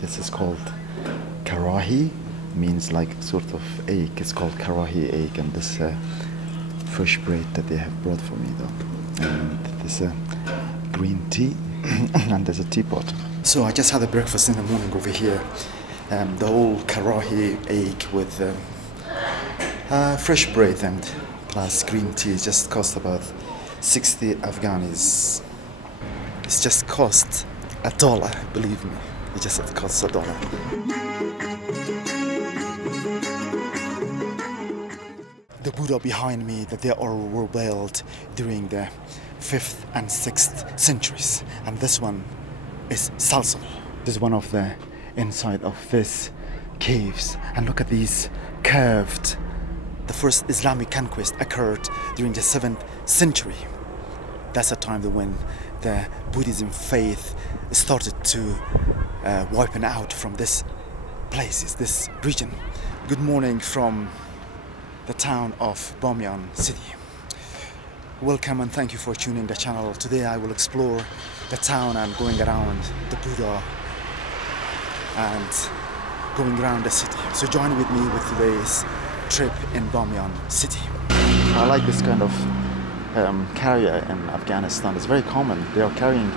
This is called karahi, means like sort of egg. It's called karahi egg, and this fish bread that they have brought for me though. And there's green tea and there's a teapot. So I just had a breakfast in the morning over here. The whole karahi egg with fresh bread and plus green tea just cost about 60 Afghanis. It's just cost $1, believe me. It just costs $1. The Buddha behind me, that they all were built during the 5th and 6th centuries, and this one is colossal. This is one of the inside of this caves, and look at these curved. The first Islamic conquest occurred during the 7th century. That's the time when the Buddhism faith started to wiping out from this places, this region. Good morning from the town of Bamyan city. Welcome and thank you for tuning the channel. Today I will explore the town and going around the Buddha and going around the city. So join with me with today's trip in Bamyan city. I like this kind of carrier in Afghanistan. It's very common. They are carrying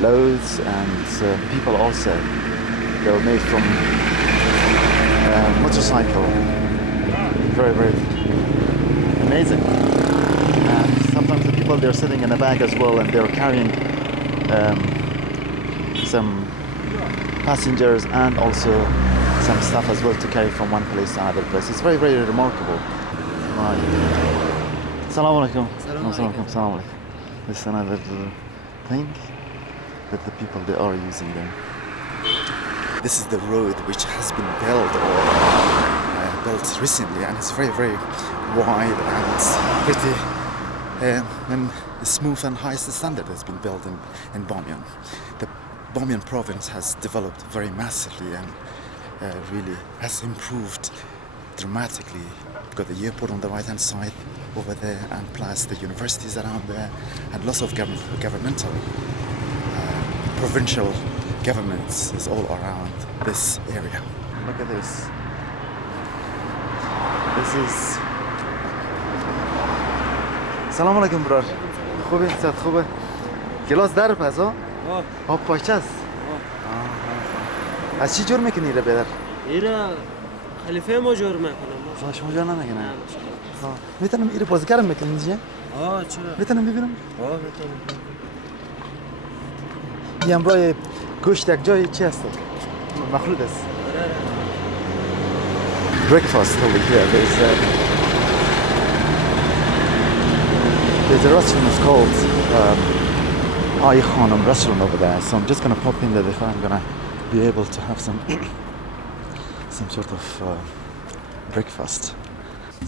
loads and people also. They were made from motorcycle. Very, very amazing. And sometimes the people, they're sitting in a bag as well, and they're carrying some passengers and also some stuff as well to carry from one place to another place. It's very, very remarkable. Right. Assalamu alaikum. Assalamu alaikum. This is another thing that the people, they are using there. This is the road which has been built or built recently, and it's very, very wide and pretty and smooth and high standard has been built in Bamyan. The Bamyan Province has developed very massively and really has improved dramatically. We've got the airport on the right hand side over there, and plus the universities around there, and lots of governmental provincial governments is all around this area. Look at this. This is... سلام علیکم برار. خوبه؟ صحت خوبه؟ کلاس در پس ها؟ آب پاچه است؟ از چی جور میکنی ایره بیدر؟ ایره خلیفه ما جور میکنم. شما جور نمیکنه؟ میتونم ایره بازیگرم میکنم اینجا؟ چرا؟ میتونم ببینم؟ میتونم. یه امرای گوشت یک جای چی هست؟ مخلوط است؟ Breakfast over here. There's a restaurant that's called Ai Khanum restaurant over there. So I'm just gonna pop in there if I'm gonna be able to have some sort of breakfast.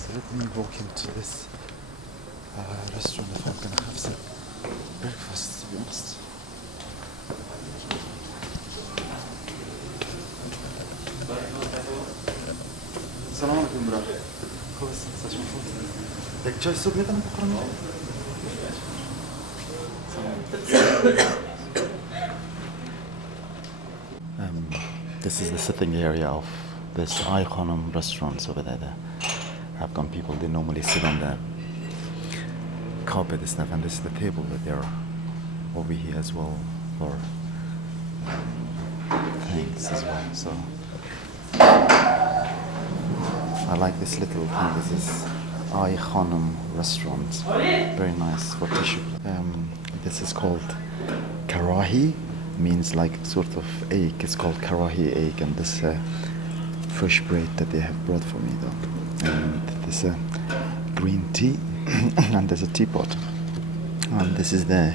So let me walk into this restaurant if I'm gonna have some breakfast, to be honest. سلام علیکم برا. خوب است. سلام خوب. یک چای صبح میتونم بخورم؟ This is the sitting area of this Ai Khanum restaurants over there. The Afghan people, they normally sit on the carpet and stuff, and this is the table that they're over here as well for things as well. So I like this little thing. This is Ai Khanum restaurant. Very nice for tissue. This is called karahi, means like sort of egg. It's called karahi egg, and this fish bread that they have brought for me though. And there's green tea and there's a teapot. And this is the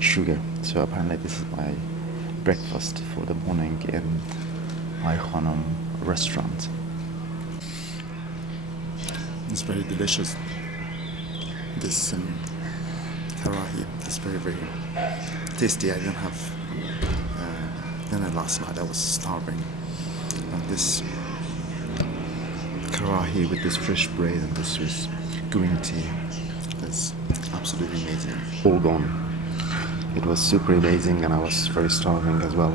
sugar. So apparently this is my breakfast for the morning in Ai Khanum restaurant. It's very delicious. This karahi is very, very tasty. I didn't have dinner last night. I was starving. And this karahi with this fresh bread and this with green tea is absolutely amazing. All gone. It was super amazing, and I was very starving as well.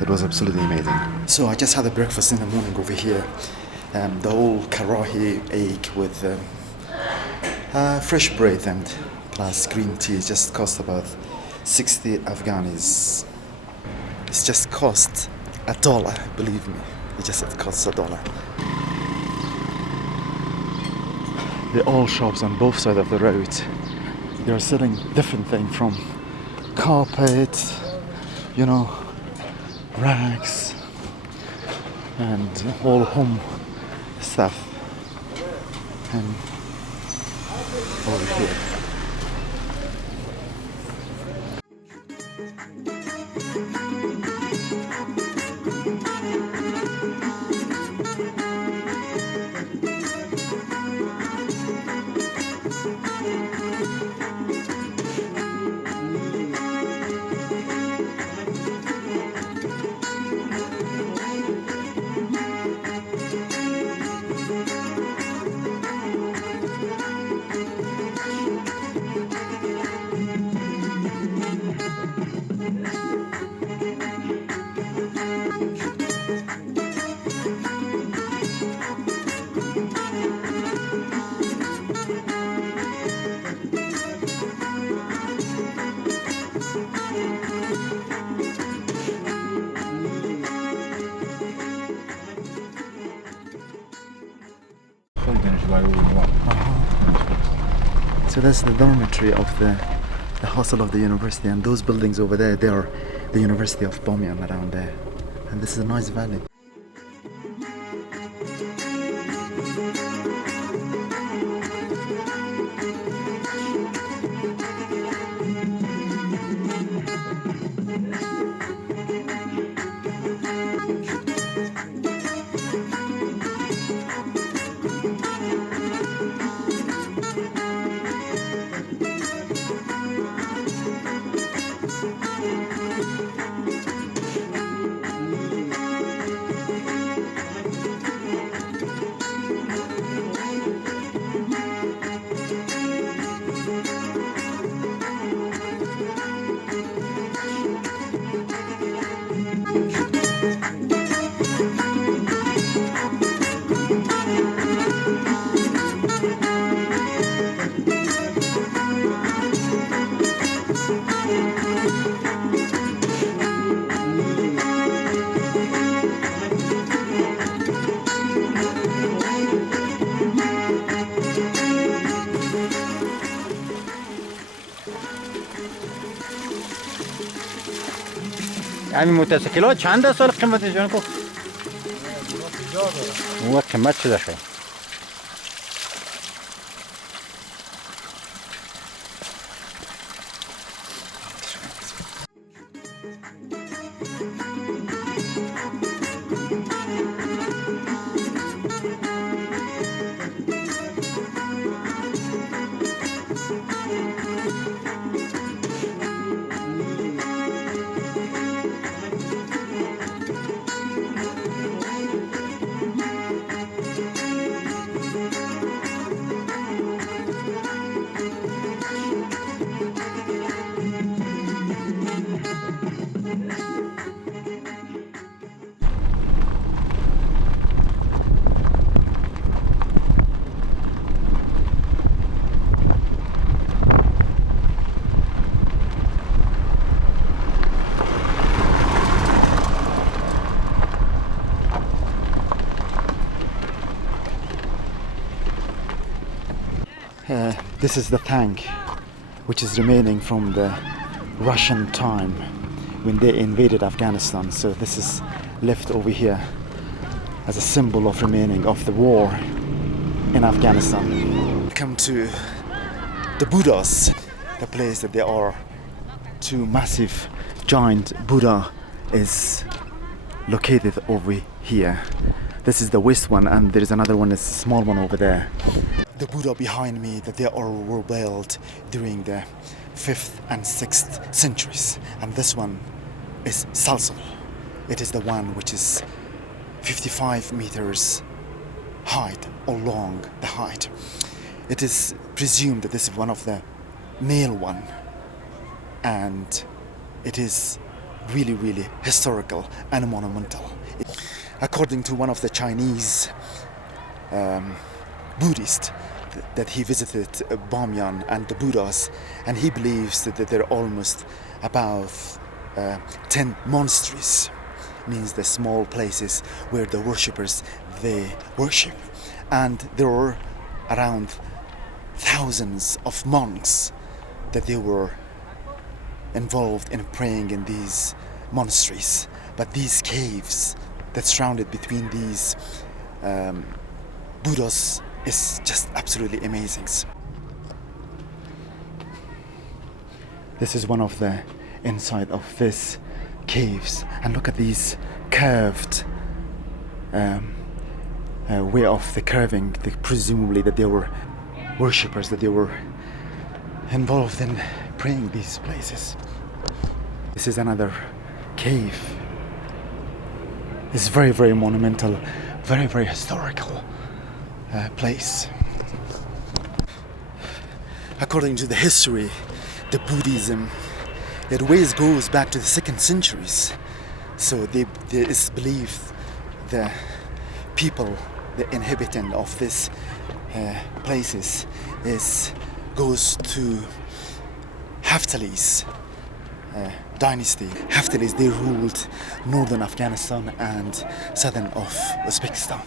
It was absolutely amazing. So I just had a breakfast in the morning over here. The whole karahi egg with fresh bread and plus green tea just cost about 60 Afghanis. It's just cost $1, believe me. It costs $1. They're all shops on both sides of the road. They are selling different things from carpet, rags, and all home stuff. And over here. So that's the dormitory of the hostel of the university, and those buildings over there, they are the University of Bamyan around there. And this is a nice valley. يعني موتورسیکلات چند سال قیمتشون کو؟ اون قیمت چه داشته؟ This is the tank which is remaining from the Russian time when they invaded Afghanistan. So this is left over here as a symbol of remaining of the war in Afghanistan. Come to the Buddhas, the place that there are two massive giant Buddha is located over here. This is the west one, and there is another one, a small one over there. The Buddha behind me, that they all were built during the 5th and 6th centuries, and this one is colossal. It is the one which is 55 meters height or long the height. It is presumed that this is one of the male one, and it is really, really historical and monumental. According to one of the Chinese Buddhists, that he visited Bamyan and the Buddhas, and he believes that there are almost about 10 monasteries, means the small places where the worshippers they worship, and there are around thousands of monks that they were involved in praying in these monasteries. But these caves that surrounded between these Buddhas is just absolutely amazing. This is one of the inside of this caves, and look at these curved way of the curving, presumably that they were worshippers, that they were involved in praying these places. This is another cave. It's very, very monumental, very, very historical place. According to the history, the Buddhism, it always goes back to the 2nd centuries. So there is belief the people, the inhabitant of this places goes to Haftalis dynasty. Haftalis, they ruled northern Afghanistan and southern of Uzbekistan.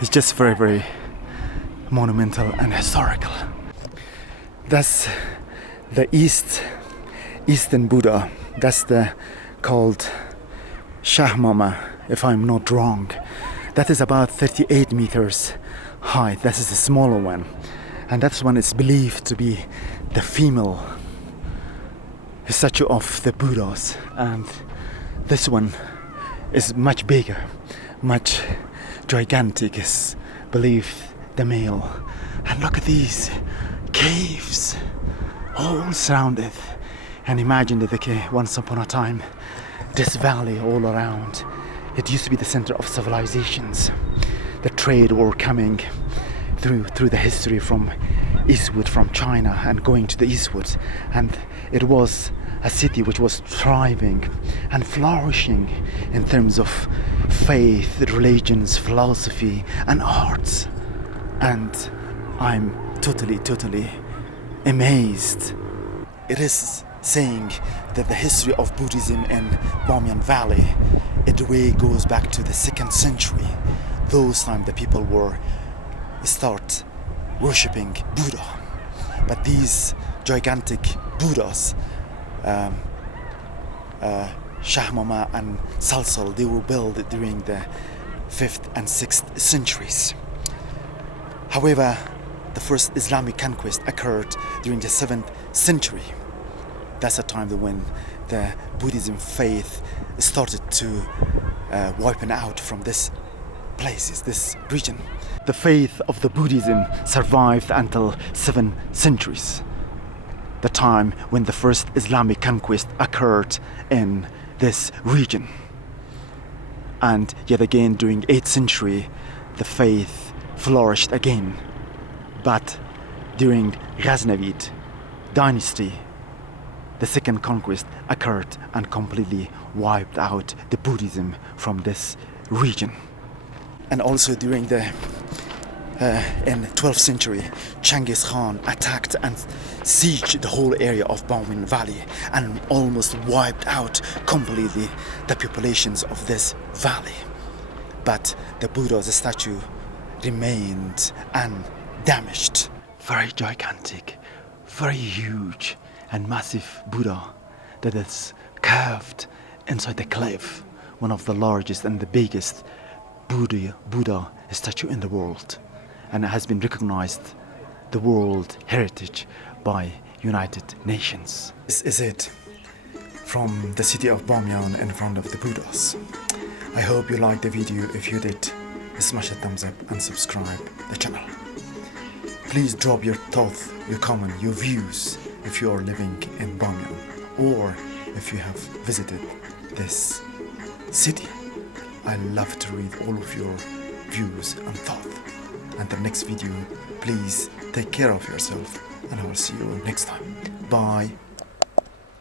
It's just very, very monumental and historical. That's the Eastern Buddha. That's the called Shahmama, if I'm not wrong. That is about 38 meters high. That is the smaller one, and that's one is believed to be the female statue of the Buddhas. And this one is much bigger, much gigantic, is believed the male. And look at these caves, all surrounded. And imagine that once upon a time, this valley all around, it used to be the center of civilizations. The trade were coming through the history from eastward, from China, and going to the eastward. And it was a city which was thriving and flourishing in terms of faith, religions, philosophy, and arts. And I'm totally amazed. It is saying that the history of Buddhism in Bamyan Valley, it way goes back to the 2nd century. Those times the people were start worshipping Buddha. But these gigantic Buddhas, Shahmama and Salsal, they were built during the 5th and 6th centuries. However, the first Islamic conquest occurred during the 7th century. That's the time when the Buddhism faith started to wiping out from this places, this region. The faith of the Buddhism survived until 7 centuries, the time when the first Islamic conquest occurred in this region. And yet again during 8th century, the faith flourished again. But during Ghaznavid dynasty, the second conquest occurred and completely wiped out the Buddhism from this region. And also during the in 12th century, Genghis Khan attacked and sieged the whole area of Bamyan Valley and almost wiped out completely the populations of this valley. But the Buddha's statue remained undamaged. Very gigantic, very huge and massive Buddha that is carved inside the cliff, one of the largest and the biggest Buddha statue in the world, and it has been recognized the World Heritage by United Nations. This is it from the city of Bamyan in front of the Buddhas. I hope you liked the video. If you did, smash a thumbs up and subscribe the channel. Please drop your thoughts, your comment, your views if you are living in Bamyan or if you have visited this city. I love to read all of your views and thoughts. Until next video, please take care of yourself and I will see you next time. Bye.